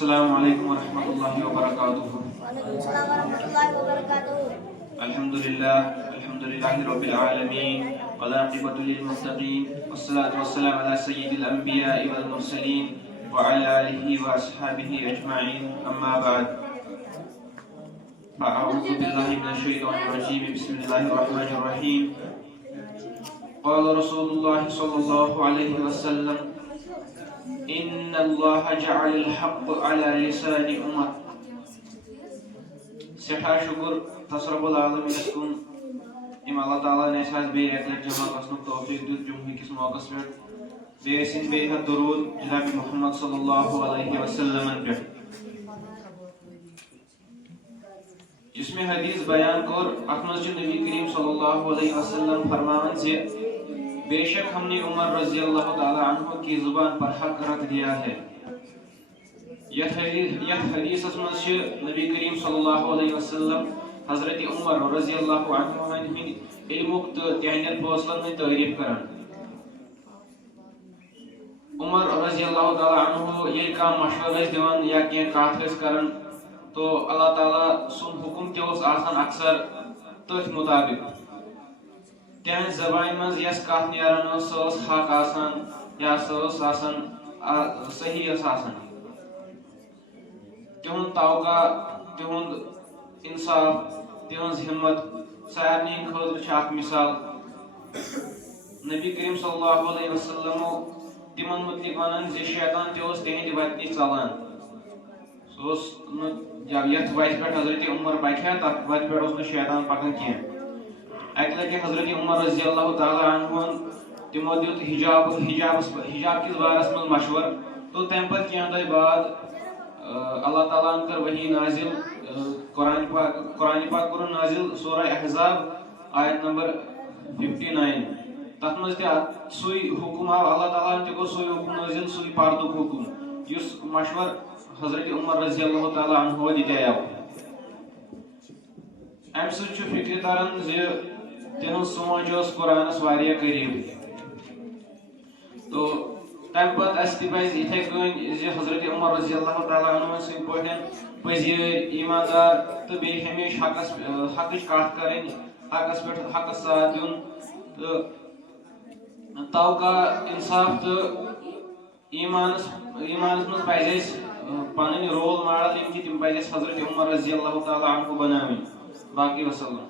السلام علیکم ورحمۃ اللہ وبرکاتہ. وعلیکم السلام ورحمۃ اللہ وبرکاتہ. الحمد للہ رب العالمین والعاقبۃ للمتقین والصلاة والسلام علی سید الانبیاء والمرسلین وعلی آلہ واصحابہ اجمعین. اما بعد فاعوذ باللہ من الشیطان الرجیم. بسم اللہ الرحمن الرحیم. قال رسول اللہ صلی اللہ علیہ وسلم ان اللہ جعل الحق على لسان امت. سٹھا شکر تصرف العالمین کن ام اللہ تعالیٰ نے بیت جمع گھن توفیق دیت جمعہ کس موقع پہ بیت درود جناب محمد صلی اللہ علیہ وسلم پہ. اس میں حدیث بیان کر ات مز نبی کریم صلی اللہ علیہ وسلم فرمان سے بے شک ہم نے عمر رضی اللہ تعالی عنہ کی زبان پر حق رکھ دیا ہے. یہ حدیث مز نبی کریم صلی اللہ علیہ وسلم حضرت عمر رضی اللہ عنہ ہند علمک تو تہند فیصلن میں تعریف کران. عمر رضی اللہ تعالی عنہ یہ مشورہ دان یا کی کت کران تو اللہ تعالیٰ سن حکم تہ اکثر تھی مطابق تہذ زبان مز یس کت نیران سہ حق آسان یا سہ صحیح آسان. تہند توقع تہند انصاف تہذ ہمت سارے خاطر اخ مثال. نبی کریم صلی اللہ علیہ وسلم تمن متعلق ونان زِ شیطان تہ تہند وتہ ژلان. جب یتھ وتہ پہ حضرت عمر پکہ تک وتہ پہ شیطان پکان کی. اکہ لٹہ حضرت عمر رضی اللہ تعالی عنہ تمو دیت حجاب کس بارس من مشور تو تم پتہ کی دہ بعد اللہ تعالیٰ کر وحی نازل قرآن پاک کور نازل سورہ احزاب آیت نمبر 59. تر مز سی حکم آو اللہ تعالیٰ تہ کور سی حکم نازل سی پردک حکم اس مشور حضرت عمر رضی اللہ تعالی عنہ دتیو. ام سہ فکر تران زِ تہذ سوچ قرآنس واریاہ قریب. تو تمہ پتہ اس تہ پزِ اتھے کٔنۍ زِ حضرت عمر رضی اللہ تعالی عنہ سٕنٛدۍ پٲٹھۍ پٔزۍ ایماندار تو بیٚیہِ ہمیشہ حقٕچ کتھ کرٕنۍ حقس پٮ۪ٹھ حقس ساتھ دیُن تہٕ توقع انصاف تو ایمانس مز پزِ اسہِ پنٕنۍ رول ماڈل یم کہ تم پزِ اسہِ حضرت عمر رضی اللہ تعالی عنہ بناوٕنۍ. باقی وسلم.